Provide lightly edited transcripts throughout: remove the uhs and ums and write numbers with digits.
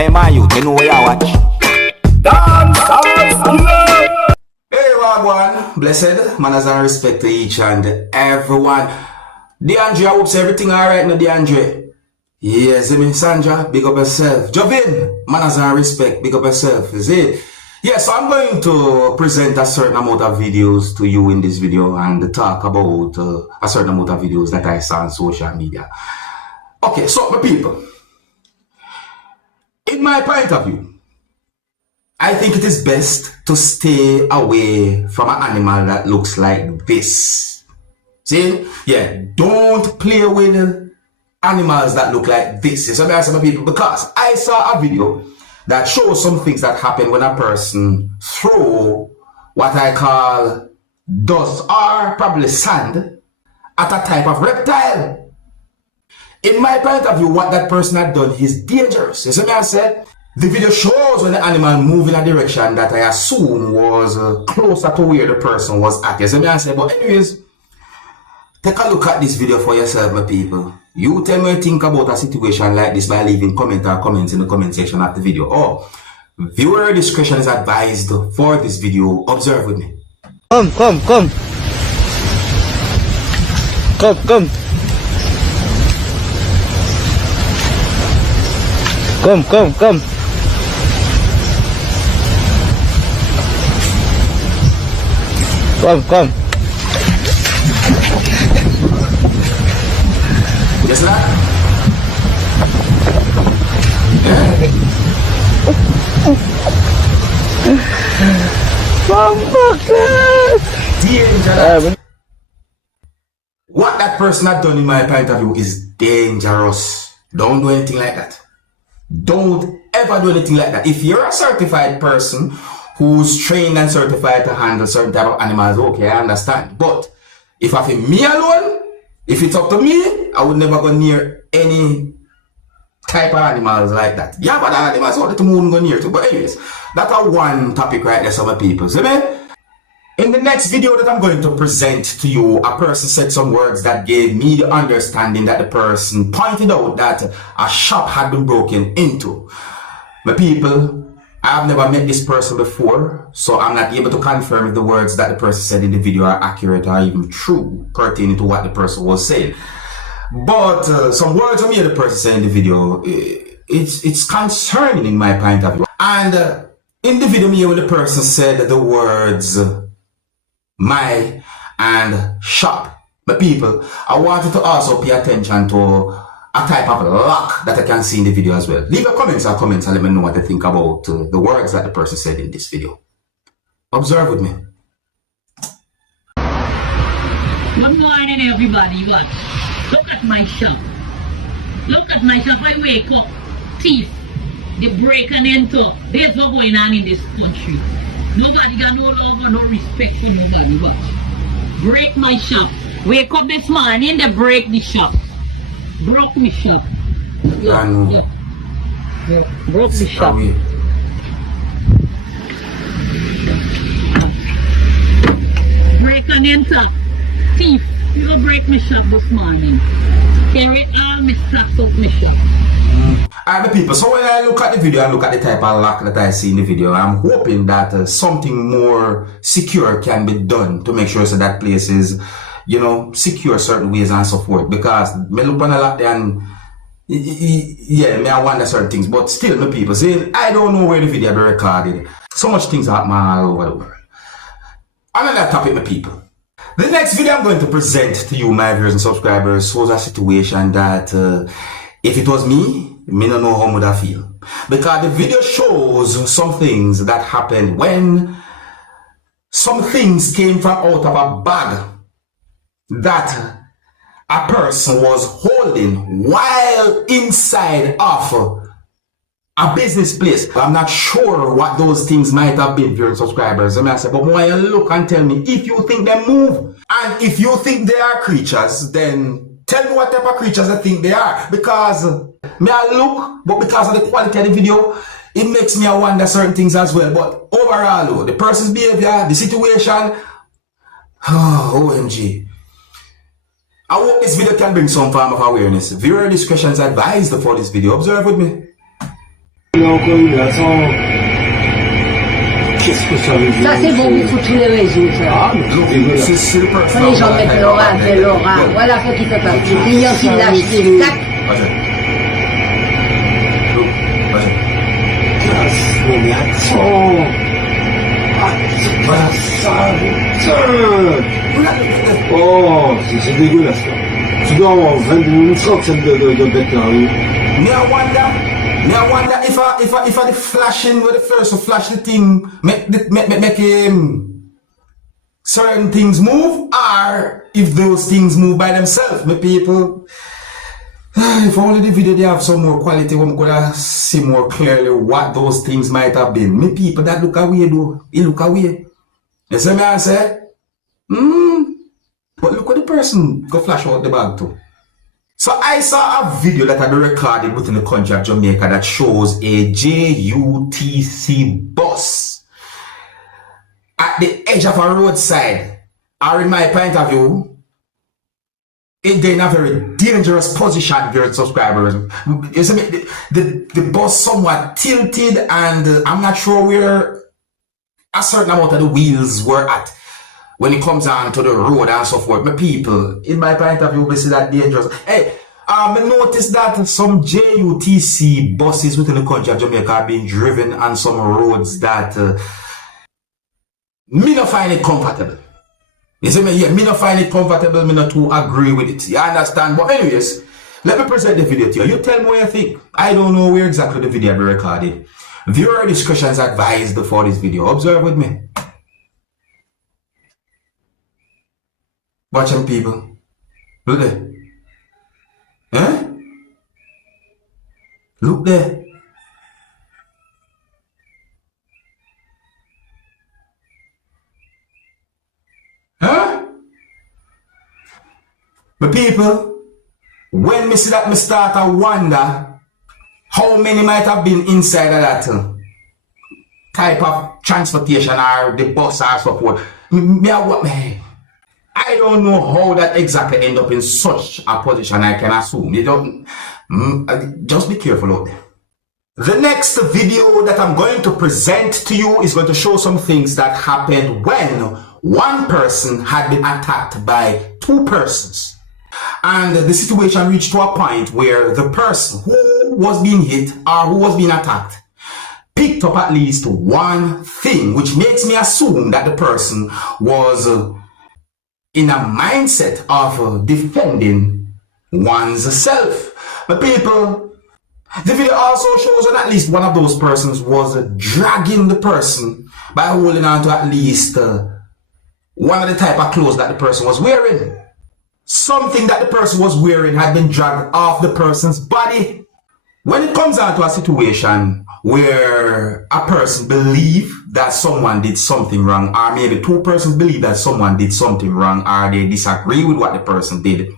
Hey man, you know where you watch. Dancehall. Hey Wagwan, blessed manners and respect to each and everyone. DeAndre, I hope everything alright now, DeAndre. Yes, me Sandra, big up yourself. Jovin, manners and respect, big up yourself. Is it? Yes, so I'm going to present a certain amount of videos to you in this video and talk about a certain amount of videos that I saw on social media. Okay, so my people, in my point of view, I think it is best to stay away from an animal that looks like this. See? Yeah, don't play with animals that look like this. So there are some people, because I saw a video that shows some things that happen when a person throw what I call dust or probably sand at a type of reptile. In my point of view, what that person had done is dangerous. You see me I said? The video shows when the animal moved in a direction that I assume was closer to where the person was at. You see me I said? But anyways, take a look at this video for yourself, my people. You tell me what you think about a situation like this by leaving comments in the comment section of the video. Or viewer discretion is advised for this video. Observe with me. Come. Come. Come. Yes, sir? Dangerous. What that person had done in my point of view is dangerous. Don't do anything like that. Don't ever do anything like that. If you're a certified person who's trained and certified to handle certain type of animals, okay, I understand. But if I feel me alone, if it's up to me, I would never go near any type of animals like that. Yeah, but animals I wouldn't go near to. But anyways, that's a one topic right there, some people. See me? In the next video that I'm going to present to you, a person said some words that gave me the understanding that the person pointed out that a shop had been broken into. My people, I've never met this person before, so I'm not able to confirm if the words that the person said in the video are accurate or even true pertaining to what the person was saying. But some words of me the person said in the video, it's concerning in my point of view. And in the video, me when the person said the words my and shop, but people, I wanted to also pay attention to a type of lock that I can see in the video as well. Leave your comments and let me know what you think about the words that the person said in this video. Observe with me. Good morning, everybody. Look at my shop. Look at my shop. I wake up, thief, they break and enter. There's what's going on in this country. Nobody got no love or no respect for nobody. But break my shop. Wake up this morning, they break the shop. Broke me shop. Yeah. Broke the shop. Break and enter. Thief, you go break my shop this morning. Carry all my stocks out my shop. Alright, people, so when I look at the video and look at the type of lock that I see in the video, I'm hoping that something more secure can be done to make sure so that place is, you know, secure certain ways and so forth. Because me look on a lot there and yeah, me I wonder certain things, but still my people saying I don't know where the video be recorded. So much things happen all over the world. Another topic, my people. The next video I'm going to present to you, my viewers and subscribers, was a situation that if it was me don't know how would I feel. Because the video shows some things that happened when some things came from out of a bag that a person was holding while inside of a business place. I'm not sure what those things might have been, viewers and subscribers. I say, but when you look and tell me if you think they move, and if you think they are creatures, then tell me what type of creatures I think they are. Because me I look, but because of the quality of the video, it makes me wonder certain things as well. But overall, the person's behavior, the situation, OMG. I hope this video can bring some form of awareness. Viewer discretion is advised for this video. Observe with me. Qu'est-ce que ça veut dire? Ça c'est bon, il faut tous les réseaux, ça. Ah, mais c'est dégueulasse. C'est le Quand person. les gens mettent Laura, c'est Laura. Voilà ce qui fait partie. Client qui lâche des tac. Vas-y. Vas-y. Non mais attends. Attends, ça, putain. Oh, c'est dégueulasse, quoi. Tu dois avoir une centaine de bêtes là, oui. Me I wonder if I the flashing with the first flash the thing make certain things move, or if those things move by themselves. Me people, if only the video they have some more quality, we could see more clearly what those things might have been. Me people that look away though, it look away. You see me I say, but look what the person go flash out the bag too. So I saw a video that had been recorded within the country of Jamaica that shows a JUTC bus at the edge of a roadside. Or in my point of view, they're in a very dangerous position, dear subscribers. You see, the bus somewhat tilted, and I'm not sure where a certain amount of the wheels were at when it comes on to the road and so forth. My people, in my point of view, we see that dangerous. Hey, I noticed that some JUTC buses within the country of Jamaica are being driven on some roads that me not find it comfortable. You see me here, me not find it comfortable, me not too agree with it. You understand? But anyways, let me present the video to you. You tell me what you think. I don't know where exactly the video be recorded. Viewer discretion is advised for this video. Observe with me. Watch them, people. Look there. Huh? Look there. Huh? My people, when me see that, me start to wonder how many might have been inside of that type of transportation or the bus or so forth. I don't know how that exactly end up in such a position. I can assume. You don't. Just be careful out there. The next video that I'm going to present to you is going to show some things that happened when one person had been attacked by two persons. And the situation reached to a point where the person who was being hit or who was being attacked picked up at least one thing, which makes me assume that the person was in a mindset of defending one's self. But people, the video also shows that at least one of those persons was dragging the person by holding on to at least one of the type of clothes that the person was wearing. Something that the person was wearing had been dragged off the person's body. When it comes down to a situation where a person believes that someone did something wrong, or maybe two persons believe that someone did something wrong, or they disagree with what the person did,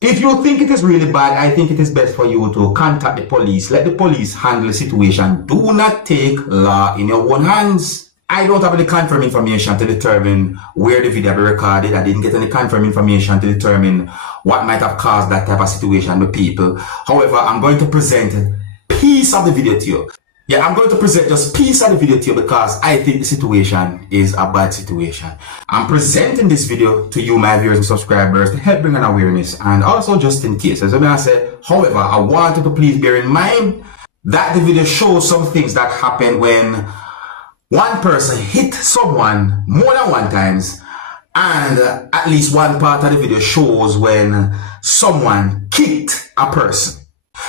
if you think it is really bad, I think it is best for you to contact the police. Let the police handle the situation. Do not take law in your own hands. I don't have any confirmed information to determine where the video be recorded. I didn't get any confirmed information to determine what might have caused that type of situation with people. However, I'm going to present a piece of the video to you. Yeah, I'm going to present just a piece of the video to you because I think the situation is a bad situation. I'm presenting this video to you, my viewers and subscribers, to help bring an awareness and also just in case. As I said, however, I want you to please bear in mind that the video shows some things that happen when one person hit someone more than one times, and at least one part of the video shows when someone kicked a person.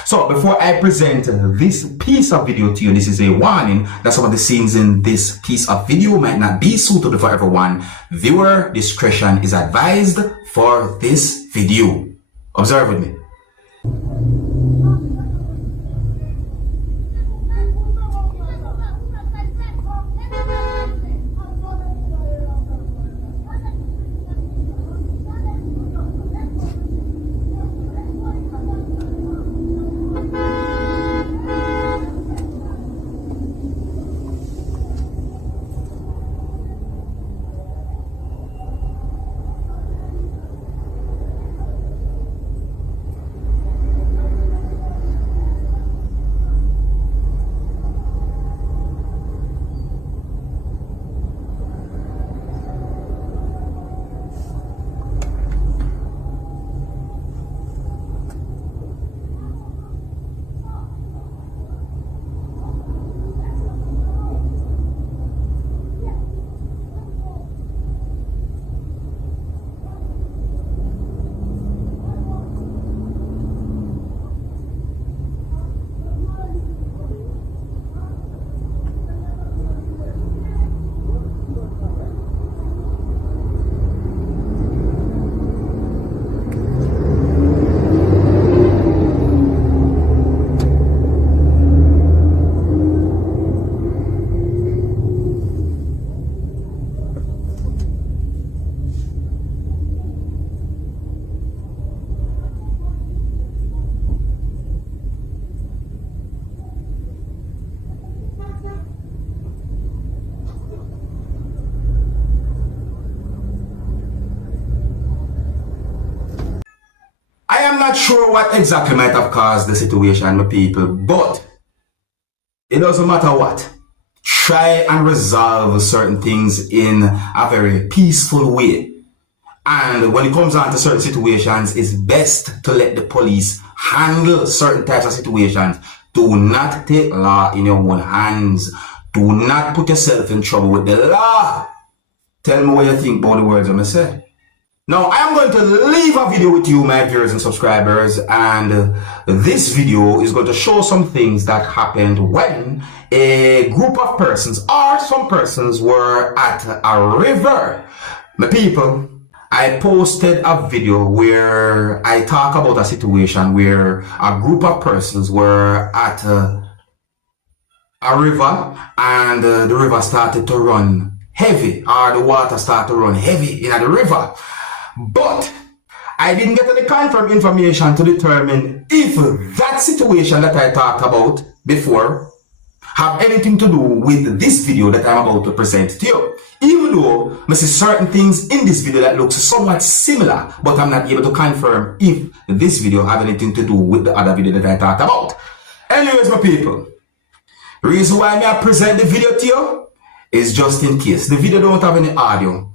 So before I present this piece of video to you, this is a warning that some of the scenes in this piece of video might not be suitable for everyone. Viewer discretion is advised for this video. Observe with me. not sure what exactly might have caused the situation, my people, but it doesn't matter what. Try and resolve certain things in a very peaceful way. And when it comes down to certain situations, it's best to let the police handle certain types of situations. Do not take law in your own hands. Do not put yourself in trouble with the law. Tell me what you think about the words I'm going to say. Now, I am going to leave a video with you, my viewers and subscribers, and this video is going to show some things that happened when a group of persons or some persons were at a river. My people, I posted a video where I talk about a situation where a group of persons were at a river, and the river started to run heavy, or the water started to run heavy in the river. But I didn't get any confirmed information to determine if that situation that I talked about before have anything to do with this video that I'm about to present to you. Even though I see certain things in this video that looks somewhat similar, but I'm not able to confirm if this video have anything to do with the other video that I talked about. Anyways, my people, the reason why I present the video to you is just in case the video don't have any audio.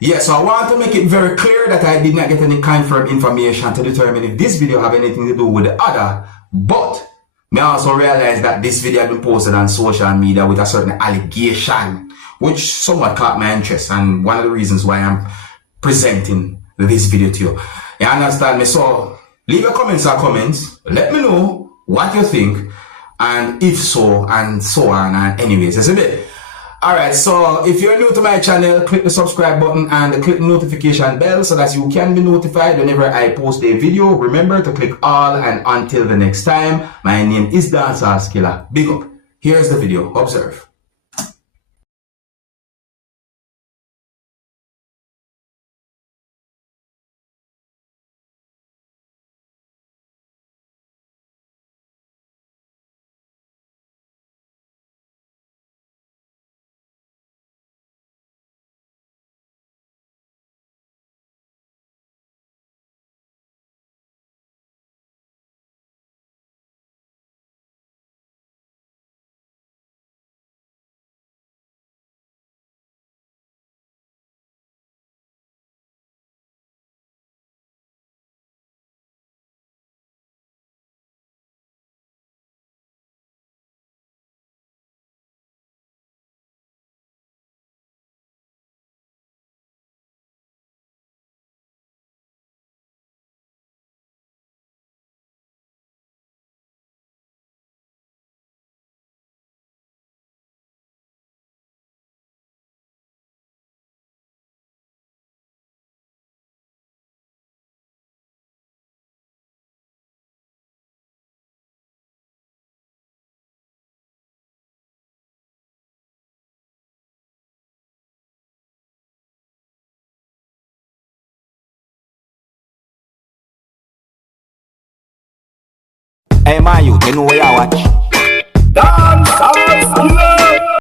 Yes, so I want to make it very clear that I did not get any confirmed information to determine if this video have anything to do with the other, but I also realize that this video has been posted on social media with a certain allegation, which somewhat caught my interest, and one of the reasons why I'm presenting this video to you. You understand me? So leave your comments or comments, let me know what you think, and if so, and so on, and anyways, isn't it? Alright, so if you're new to my channel, click the subscribe button and click the notification bell so that you can be notified whenever I post a video. Remember to click all, and until the next time, my name is Dancehall. Big up. Here's the video. Observe. Hey, man, you know what I watch? Dancehall.